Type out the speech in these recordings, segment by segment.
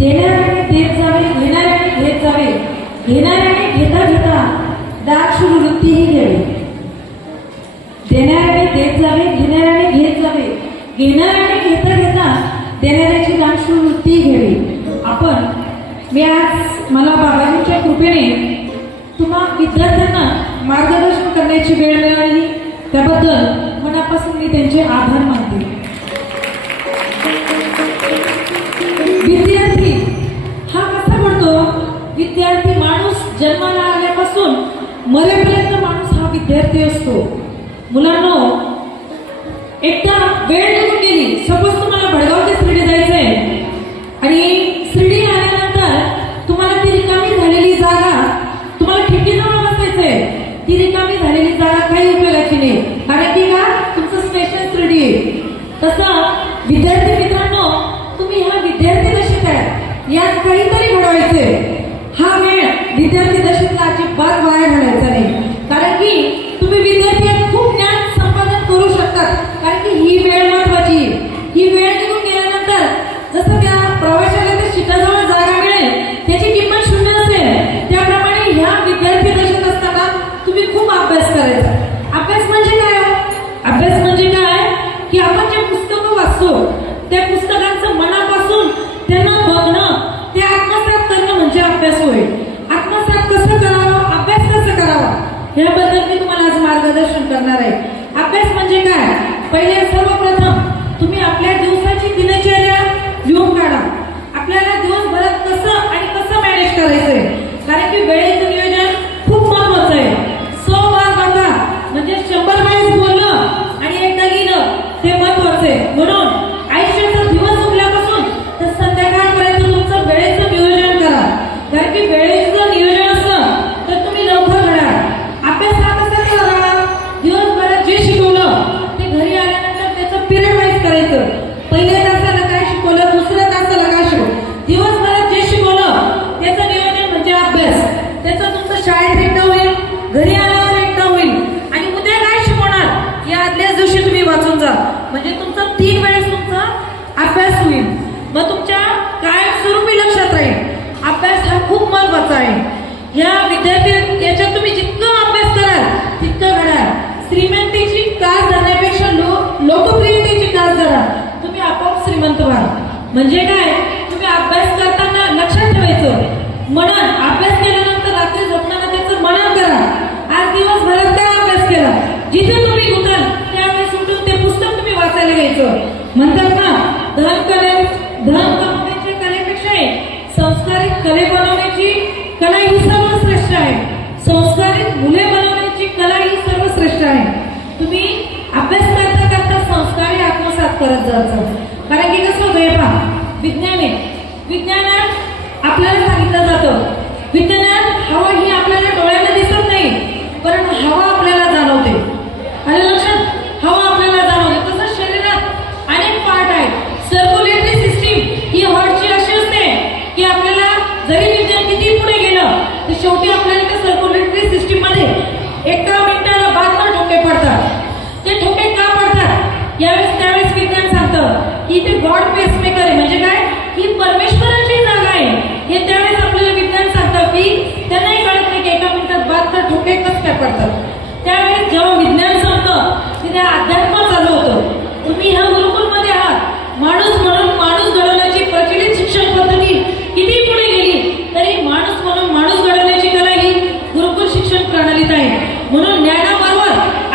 देणाऱ्याने देत जावे घेणाऱ्याने घेत जावे. घेणाऱ्याने घेता घेता दाक्षुर वृत्तीही घ्यावी. देणाऱ्याने देत जावे घेणाऱ्याने घेत जावे. घेणाऱ्याने घेता घेता देणाऱ्याची दाक्षुर वृत्ती घ्यावी. आपण मी आज मला बाबाजींच्या कृपेने तुम्हा विद्यार्थ्यांना मार्गदर्शन करण्याची वेळ मिळाली. त्याबद्दल मनापासून मी त्यांचे आभार मानतो. मरेपर्यंत माणूस हा विद्यार्थी असतो. मुलांनो एकदा वेळ निघून गेली. सपोज तुम्हाला भडगाव ते शिर्डी जायचंय आणि शिर्डी आल्यानंतर तुम्हाला ती रिकामी झालेली जागा तुम्हाला खिडकीजवळ बसायचंय ती रिकामी झालेली जागा काही उपयोगाची नाही कारण की का तुमचं स्टेशन शिर्डी आहे तसं विद्यार्थी मित्रांनो तुम्ही ह्या विद्यार्थी दशेत आहे यात काहीतरी घडवायचे हा वेळ विद्यार्थी दशेतला अजिबात वाया घालायचा नाही कारण की तुम्ही विद्यार्थी आहेत, खूप ज्ञान संपादन करू शकतात कारण की ही वेळ महत्वाची आहे. ही वेळ निघून गेल्यानंतर जसं त्या प्रवाशाला त्या शिटाजवळ जागा मिळेल त्याची किंमत शून्य असेल त्याप्रमाणे ह्या विद्यार्थी दशेत असताना तुम्ही खूप अभ्यास करायचा. अभ्यास म्हणजे काय हो? अभ्यास म्हणजे काय? की आपण जे पुस्तकं वाचतो त्या पुस्तकांचं मनापासून त्यांना बघणं ते आत्मसात करणं म्हणजे अभ्यास होय. आत्मसात कसं करावं? अभ्यास कसं करावा? याबद्दल मी तुम्हाला आज मार्गदर्शन करणार आहे. अभ्यास म्हणजे काय? पहिले सर्वप्रथम तुम्ही आपल्या दिवसाची दिनचर्या लिहून काढा आपल्याला दिवसभरात कसं आणि कसं मॅनेज करायचंय कारण की वेळेचं नियोजन खूप महत्वाचं आहे सो बार बघा म्हणजे शंभर वेळेस बोलणं आणि एकदा लिहिलं ते महत्वाचं आहे म्हणून आयुष्याचा दिवस उठल्यापासून तर संध्याकाळपर्यंत तुमचं वेळेचं नियोजन करा कारण की वेळेचं नियोजन असलं तर तुम्ही लवकर घडा अभ्यास हा कसा करा दिवसभरात जे शिकवलं ते घरी आल्यानंतर त्याचं पिरियड वाईज करायचं पहिल्या तासाला काय शिकवलं दुसऱ्या तासाला काय शिकवलं दिवसभरात जे शिकवलं त्याचं नियोजन म्हणजे अभ्यास त्याचं तुमचं शाळेत एकदा होईल घरी आल्यावर एकदा होईल आणि उद्या काय शिकवणार या आदल्याच दिवशी तुम्ही वाचून जा म्हणजे तुमचं तीन वेळेस तुमचा अभ्यास होईल मग तुमच्या कायमस्वरूपी लक्षात राहील अभ्यास हा खूप महत्त्वाचा आहे या विद्यार्थी याच्यात तुम्ही जितकं अभ्यास कराल तितकं घडाल श्रीमंतीची कास धरण्यापेक्षा लो लोकप्रियतेची कास धरा. तुम्ही आपोआप श्रीमंत व्हाल म्हणजे काय? तुम्ही अभ्यास करताना लक्षात ठेवायचं. मनन अभ्यास केल्यानंतर रात्री झोपताना त्याचं मनन करा. आज दिवसभरात काय अभ्यास केला? जिथे तुम्ही गुंताल त्यावेळेस उठून ते पुस्तक तुम्ही वाचायला घ्यायचं. म्हणतात ना धन कले धन कमवण्याच्या कलेपेक्षा संस्कारिक कले बनवण्याची कला ही सर्वश्रेष्ठ आहे संस्कारित मुले बनवण्याची कला ही सर्वश्रेष्ठ आहे तुम्ही अभ्यास करता करता संस्कारी आत्मसात करत जायचं. कारण की कसं वेपा विज्ञान आहे. विज्ञानात आपल्याला सांगितलं जातं. विज्ञानात हवा ही आपल्याला डोळ्याला दिसत नाही पण हवा आपल्याला जाणवते. आणि लक्षात? हवा आपल्याला जाणवते. तसंच शरीरात अनेक पार्ट आहेत. सर्क्युलेटरी सिस्टीम ही हॉटची अशी असते की आपल्याला जरी विज्ञान किती पुढे गेलं तर शेवटी आपल्याला त्या सर्क्युलेटरी सिस्टीममध्ये एका मिनिटाला बहात्तर ठोके पडतात ते ठोके का पडतात यावेळेस त्यावेळेस विज्ञान सांगतं की ते गॉड पेसमेकर आहे. म्हणजे काय? ही परमेश्वराची जागा आहे. हे त्यावेळेस आपल्याला विज्ञान सांगतं की त्यांनाही कळत नाही की एका मिनिटात बहात्तर ठोके कसं काय पडतात. त्यावेळेस जेव्हा विज्ञान सांगतं तिथे अध्यात्म चालू होतं तुम्ही ह्या गुरुकुलमध्ये आहात. माणूस म्हणून माणूस घडवण्याची प्रचलित शिक्षण पद्धती किती पुढे गेली तरी माणूस म्हणून माणूस घडवण्याची कला ही गुरुकुल शिक्षण प्रणालीत आहे म्हणून ज्ञानाबरोबर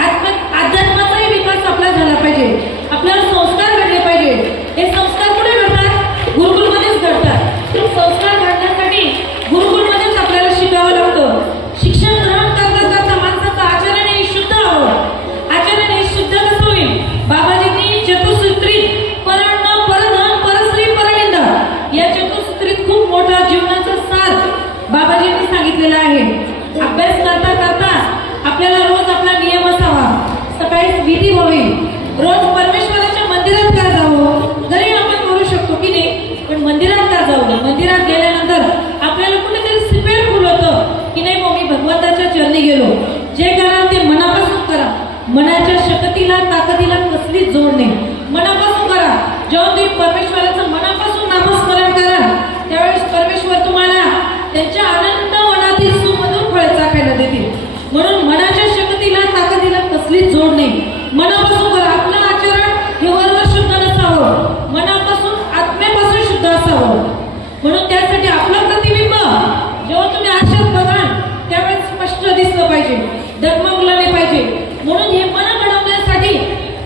आत्म अध्यात्माचाही विकास आपला झाला पाहिजे आपल्याला संस्कार घडले पाहिजे हे संस्कार कुठे घडतात गुरुकुलमध्येच घडतात ते संस्कार घडण्यासाठी गुरुकुलमध्येच आपल्याला शिकावं लागतं शिक्षण ग्रहण करता करता माणसाचं आचरण हे शुद्ध हवं आचरण हे शुद्ध कसं होईल बाबाजींनी चतुसूत्रीत परअन्न परधन परश्री परनिंदा या चतुसूत्रीत खूप मोठा जीवनाचा सार बाबाजींनी सांगितलेलं आहे. अभ्यास करता करता आपल्याला रोज आपला नियम असावा. सकाळी विधी व्हावी. रोज परमेश्वराच्या मंदिरात का जावं? जरी आपण करू शकतो की नाही पण मंदिरात का जाऊ मंदिरात गेल्यानंतर आपल्याला कुठेतरी सिपेर फुल होतं की नाही मग मी भगवंताच्या चरणी गेलो. जे करा ते मनापासून करा. मनाच्या शक्तीला ताकदीला कसलीच जोड नाही. मनापासून करा. जेव्हा तुम्ही परमेश्वर मनापासून नामस्मरण करा त्यावेळेस डगमगलं नाही पाहिजे म्हणून हे मन घडवण्यासाठी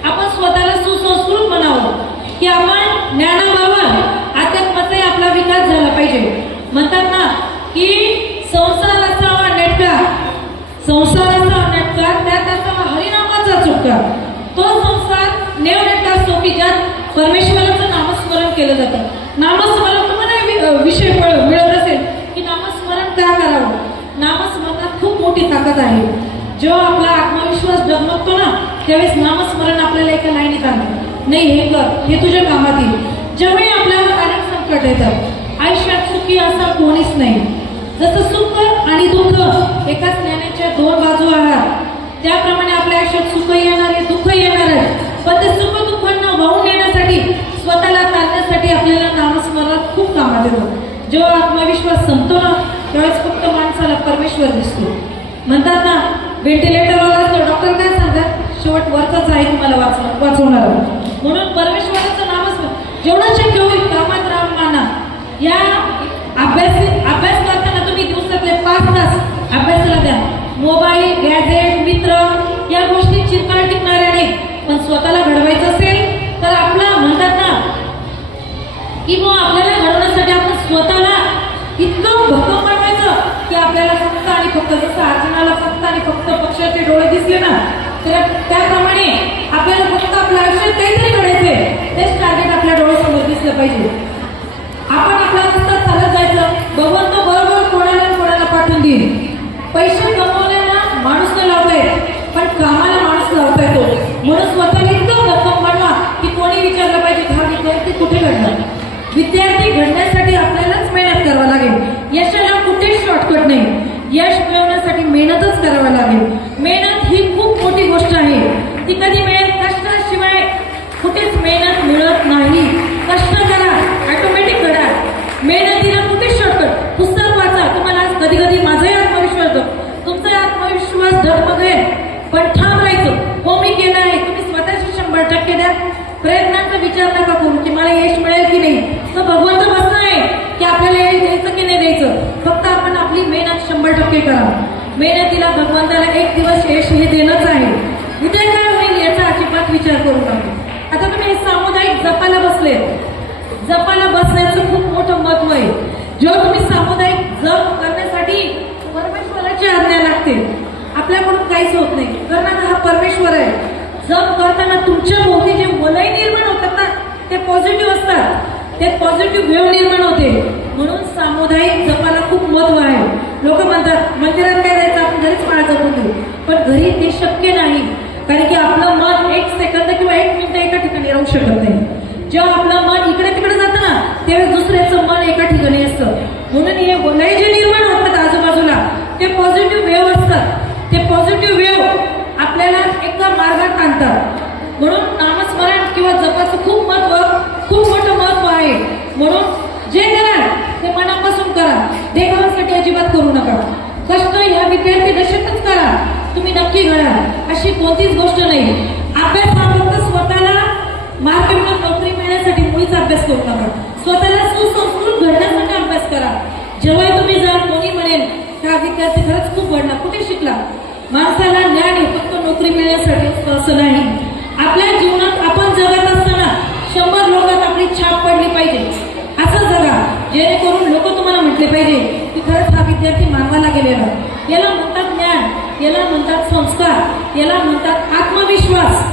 आपण स्वतःला सुसंस्कृत बनावं की आपण ज्ञानाबरोबर अध्यात्माचाही आपला विकास झाला पाहिजे. म्हणतात ना की संसार असावा नेटका. संसार असावा नेटका त्यात असावा हरिनामाचा चुटका. तो संसार नेव नेटका असतो की ज्यात परमेश्वराचं नामस्मरण केलं जातं. नामस्मरण तुम्हाला वि- विषय मिळत असेल की नामस्मरण का करावं? नामस्मरणात खूप मोठी ताकद आहे. जेव्हा आपला आत्मविश्वास डगमगतो ना त्यावेळेस नामस्मरण आपल्याला एका लाईनीत आणतं. नाही हे कर हे तुझ्या कामात येईल. ज्यावेळी आपल्यावर अनेक संकट येतात सुखी असा कोणीच नाही. जसं सुख आणि दुःख एका ज्ञानाच्या दोन बाजू आहेत. त्याप्रमाणे आपल्या आयुष्यात सुख येणार आहे दुःख येणार आहे. पण ते सुख दुःखांना वाहून नेण्यासाठी स्वतःला तारण्यासाठी आपल्याला नामस्मरण खूप कामात येतो जेव्हा आत्मविश्वास संपतो ना त्यावेळेस फक्त माणसाला परमेश्वर दिसतो. म्हणतात ना व्हेंटिलेटरवर असतो. डॉक्टर काय सांगतात? शेवट वरचाच आहे तुम्हाला वाचव वाचवणार म्हणून परमेश्वराचं नामस्मरण जेवढं शक्य होईल कामात राम माना. या अभ्यास अभ्यास करताना तुम्ही दिवसातले पाच तास अभ्यासाला द्या. मोबाईल गॅझेट मित्र या गोष्टी चिरकाळ टिकणाऱ्या नाही पण स्वतःला घडवायचं असेल तर आपला म्हणतात ना की मग आपल्याला घडवण्यासाठी आपण स्वतःला इतकं भक्कम बनवायचं की आपल्याला फक्त आणि फक्त जसं अर्जुनाला फक्त आणि फक्त पक्षाचे डोळे दिसले ना तर त्याप्रमाणे आपल्याला फक्त आपल्या आयुष्यात काहीतरी घडायचंय. तेच टार्गेट आपल्या डोळ्यासमोर दिसलं पाहिजे. आपण आपला रस्ता चालत जायचं. भगवंत बरोबर कोणाला कोणाला पाठवून देईल पैसे कमवण्याला माणूस न येत पण कामाला माणूस लावताय तो. म्हणून स्वतः इतकं भक्कम बनवा की कोणी विचारलं पाहिजे हा विद्यार्थी कुठे घडला विद्यार्थी घडण्यासाठी आपल्यालाच मेहनत करावं लागेल यशाला कुठेच शॉर्टकट नाही यश मिळवण्यासाठी मेहनतच करावं लागेल मेहनत ही खूप मोठी गोष्ट आहे ती कधी मिळेल कष्टाशिवाय कुठेच मेहनत मिळत नाही कष्ट करा ऑटोमॅटिक करा मेहनतीला कुठेच शॉर्टकट पुस्तक वाचा तुम्हाला आज कधी कधी माझाही आत्मविश्वास येतो तुमचा आत्मविश्वास डगमगेल पण ठाम राहायचं हो मी केलं आहे तुम्ही स्वतःशी शंभर टक्के द्या प्रयत्नांचा विचार नका करू की मला यश मिळेल की नाही. तर भगवंत बसणं आहे की आपल्याला यश द्यायचं की नाही द्यायचं. फक्त आपण आपली मेहनत शंभर टक्के करा. मेहनतीला भगवंताला एक दिवस यश हे देणंच आहे. उद्या काय होईल याचा अजिबात विचार करू नका. आता तुम्ही हे सामुदायिक जपाला बसले जपाला बसण्याचं खूप मोठं महत्त्व आहे. जेव्हा तुम्ही सामुदायिक जप करण्यासाठी परमेश्वराची आज्ञा लागते आपल्याकडून काहीच होत नाही. कारण हा परमेश्वर आहे. जप करताना तुमच्या भोवती जे मलय निर्माण होतात ना ते पॉझिटिव्ह असतात. ते पॉझिटिव्ह वेव निर्माण होते. म्हणून सामुदायिक जपाला खूप महत्त्व आहे. लोक म्हणतात मंदिरात काय जायचं आपण घरीच माळा जपून घेऊ पण घरी ते शक्य नाही. कारण की आपलं मन एक सेकंद किंवा एक मिनिट एका ठिकाणी राहू शकत नाही. जेव्हा आपलं मन इकडे तिकडे जातं ना त्यावेळेस दुसऱ्याचं मन एका ठिकाणी असतं. म्हणून हे वलय जे निर्माण होतात आजूबाजूला ते पॉझिटिव्ह वेव असतात. ते पॉझिटिव्ह वेव आपल्याला एका मार्गात आणतात. म्हणून नामस्मरण किंवा जपाचं खूप महत्त्व खूप मोठं महत्त्व आहे. म्हणून जे कराल ते मनापासून करा. देखावासाठी अजिबात करू नका. कष्ट ह्या विद्यार्थी दशकच करा. तुम्ही नक्की घडा. अशी कोणतीच गोष्ट नाही. अभ्यास हा फक्त स्वतःला मार्क नोकरी मिळण्यासाठी मुळीच अभ्यास करू नका. स्वतःला सुसंस्कृत घडण्यासाठी अभ्यास करा. जेव्हा तुम्ही जा कोणी म्हणेल त्या विद्यार्थी खरंच खूप घडला कुठे शिकला? माणसाला ज्ञान हे फक्त नोकरी मिळण्यासाठी असं नाही. आपल्या जीवनात आपण जगत असताना शंभर लोकांत आपली छाप पडली पाहिजे. असं जगा. जेणेकरून लोक तुम्हाला म्हटले पाहिजे की खरंच हा विद्यार्थी मानवाला गेलेला. याला म्हणतात ज्ञान याला म्हणतात संस्कार याला म्हणतात आत्मविश्वास.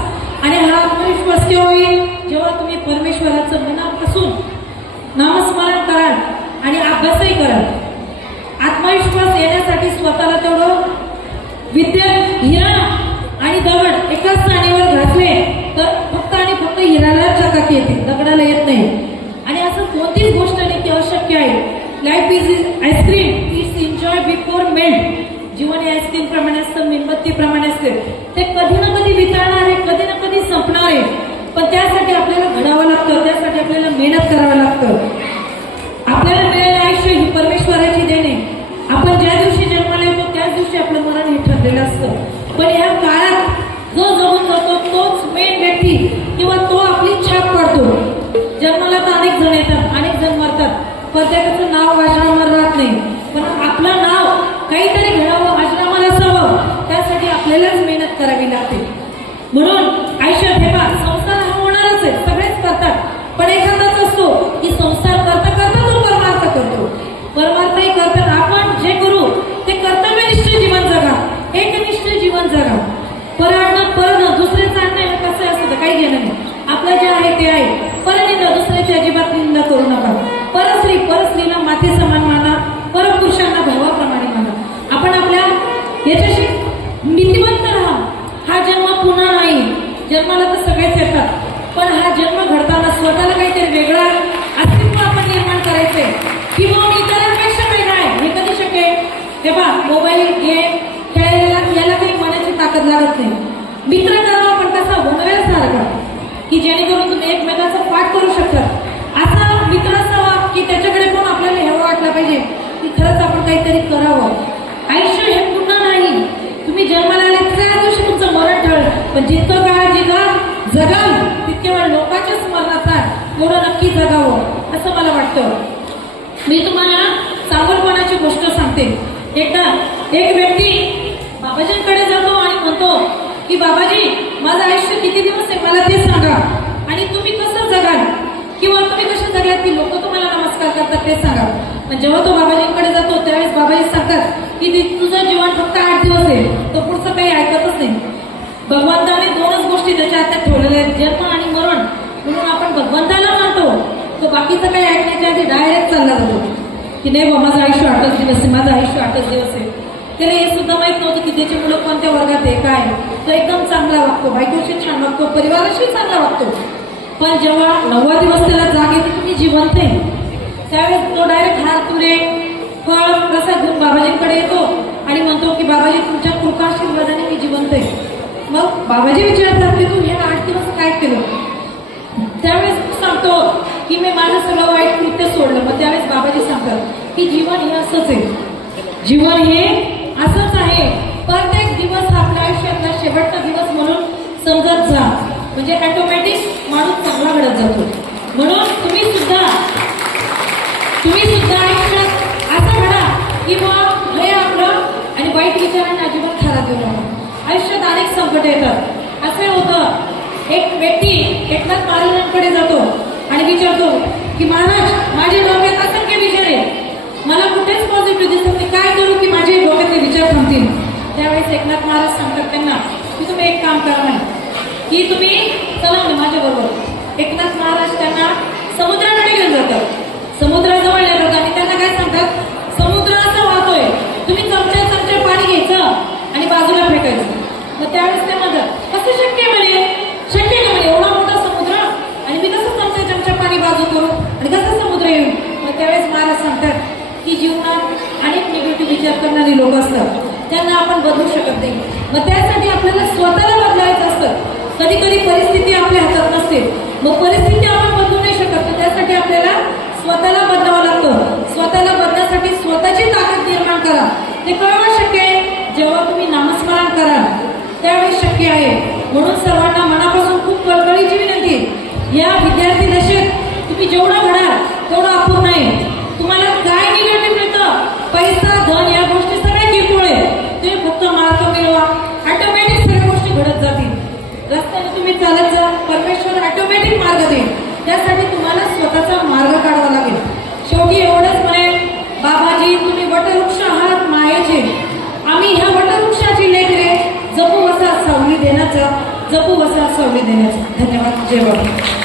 आणि हा आत्मविश्वास केव्हा होईल जेव्हा तुम्ही परमेश्वराचं मनापासून नामस्मरण कराल आणि अभ्यासही कराल. आत्मविश्वास येण्यासाठी स्वतःला तेवढं विद्या हिरा आणि दगड एकाच स्थानीवर घातले तर फक्त आणि फक्त हिराला चकाक येते दगडाला येत नाही. आणि असं कोणतीच गोष्ट नाही की अशक्य आहे. Life is ice cream it's enjoy before melt जीवन हे आईस्क्रीम प्रमाणे असतं मेणबत्ती प्रमाणे असते. ते कधी ना कधी वितळणार आहे कधी ना कधी संपणार आहे. पण त्यासाठी आपल्याला घडावं लागतं त्यासाठी आपल्याला मेहनत करावं लागतं आपल्याला मिळालेलं आयुष्य ही परमेश्वराची देणे आपण ज्या दिवशी जन्माला येतो त्याच दिवशी आपलं मरण हे ठरलेलं असतं पण या काळात जो जगून जातो तोच मेन व्यक्ती किंवा तो आपली छाप पाडतो जन्माला तर अनेक जण येतात अनेक जण मरतात प्रत्येकाचं नाव आश्रमावर राहत नाही पण आपलं नाव काहीतरी घडावं आश्रमाला असावं त्यासाठी आपण लागते आयुष्य ठेवा संसार हा होणारच आहे सगळेच करतात. पण एखादाच असतो की संसार करता करता तो परमार्थ करतो. परमार्थही करतात. आपण जे करू ते कर्तव्यनिष्ठ जीवन जगा. एकनिष्ठ जीवन जगा. पराडणं परणं दुसऱ्याचं दुसरे हे कसं असतं? काही घेणं नाही. आपलं जे आहे ते आहे. एकमेकांचा पाठ करू शकतात. असा मित्र असावा की त्याच्याकडे पण आपल्याला हेवा वाटला पाहिजे की खरंच आपण काहीतरी करावं. आयुष्य हे पुन्हा नाही. तुम्ही जन्माला आले त्या दिवशी तुमचं मरण ठरलं पण जितकं काळ जिगा जगाल तितके वेळ लोकांच्या स्मरणाचा राहा नक्की जगावं असं मला वाटतं. मी तुम्हाला चांगलपणाची गोष्ट सांगते. एकदा एक व्यक्ती बाबाजींकडे जातो आणि म्हणतो की बाबाजी माझं आयुष्य किती दिवस आहे? मला ते सांगा. आणि तुम्ही कसं जगाल? किंवा तुम्ही कसे जगलात की लोक तुम्हाला नमस्कार करतात ते सांगा. पण जेव्हा तो बाबाजींकडे जातो त्यावेळेस बाबाजी सांगतात की तुझं जीवन फक्त आठ दिवस आहे. तो पुढचं काही ऐकतच नाही. भगवंताने दोनच गोष्टी त्याच्या हातात ठेवलेल्या आहेत. जन्म आणि मरण म्हणून आपण भगवंताला मानतो. तो बाकीचं काही ऐकण्याच्या आधी डायरेक्ट चालला जातो. की नाही बा माझं आयुष्य आठच दिवस आहे. माझं आयुष्य आठच दिवस आहे. त्याला हे सुद्धा माहीत नव्हतं की त्याची मुलं कोणत्या वर्गात आहे काय तो एकदम चांगला वागतो. बायकोशी छान वागतो. परिवाराशी चांगला वागतो. पण जेव्हा नव्वद दिवस त्याला जाग येते तुम्ही जिवंत आहे. त्यावेळेस तो डायरेक्ट हात तुरे फळ कसा घेऊन बाबाजींकडे येतो आणि म्हणतो की बाबाजी तुमच्या कृपाशीर्वादाने मी जिवंत आहे. मग बाबाजी विचारतात की तू हे आठ दिवस काय केलं? त्यावेळेस तू सांगतो की मी माझं सगळं वाईट कृत्य सोडलं. मग त्यावेळेस बाबाजी सांगतात की जीवन हे असंच आहे. जीवन हे असंच आहे. प्रत्येक दिवस आपल्या आयुष्यातला शेवटचा दिवस म्हणून समजत जा. म्हणजे ऑटोमॅटिक माणूस चांगला घडत जातो. म्हणून तुम्ही सुद्धा तुम्ही सुद्धा आयुष्यात असं घडा की मग भय आपलं आणि वाईट विचारांना अजिबात थारा देऊ नका. आयुष्यात अनेक संकट येतात. असं होतं एक व्यक्ती एकनाथ महाराजांकडे जातो आणि विचारतो की महाराज माझे डोक्यात असंख्य विचार आहे मला कुठेच पॉझिटिव्ह दिसत नाही. काय करू की माझे डोक्यातले विचार थांबतील? त्यावेळेस एकनाथ महाराज सांगतात त्यांना की तुम्ही एक काम करा की तुम्ही चला ना माझ्या बरोबर एकनाथ महाराज त्यांना समुद्राकडे घेऊन जातात. समुद्राजवळ येतात आणि त्यांना काय सांगतात? समुद्र असा वाहतोय. तुम्ही चमच्या चमच्या पाणी घ्यायचं आणि बाजूला फेकायचं. मग त्यावेळेस ते म्हणतात कसं शक्य म्हणे? शक्य नाही म्हणे? एवढा मोठा समुद्र? आणि मी कसं चमच्या चमच्या पाणी बाजू करू? आणि कसं समुद्र येऊ मग त्यावेळेस महाराज सांगतात की जीवनात अनेक निगेटिव्ह विचार करणारी लोक असतात. त्यांना आपण बदलू शकत नाही. मग त्यासाठी आपल्याला स्वतःला बदलायचं असतं. कधी कधी परिस्थिती आपल्या हातात नसते. मग परिस्थिती आपण बदलू नाही शकत. तर त्यासाठी आपल्याला स्वतःला बदलावं लागतं. स्वतःला बदलण्यासाठी स्वतःची ताकद निर्माण करा. ते केव्हा शक्य आहे. जेव्हा तुम्ही नामस्मरण कराल त्यावेळी शक्य आहे. म्हणून सर्वांना मनापासून खूप कळकळीची विनंती या विद्यार्थी दशेत तुम्ही जेवढं घडाल तेवढं अपूर्ण आहे. तुम्हाला काय निगेटिव्ह मिळतं? पैसे धन या गोष्टी सगळ्या किरकोळ आहे तुम्ही फक्त मार्क मिळवा ऑटोमॅटिक सगळ्या गोष्टी घडत जातील रस्त्याने तुम्ही चालत जा परमेश्वर ऑटोमॅटिक मार्ग देईल. त्यासाठी तुम्हाला स्वतःचा मार्ग काढावा लागेल. शेवटी एवढंच म्हणेल बाबाजी तुम्ही वटवृक्ष आहात मायेचे. आम्ही ह्या वटवृक्षाची लेकरे जपू वसा सावली देण्याचा जपू वसा सावली देण्याचा. धन्यवाद. जय बाबा.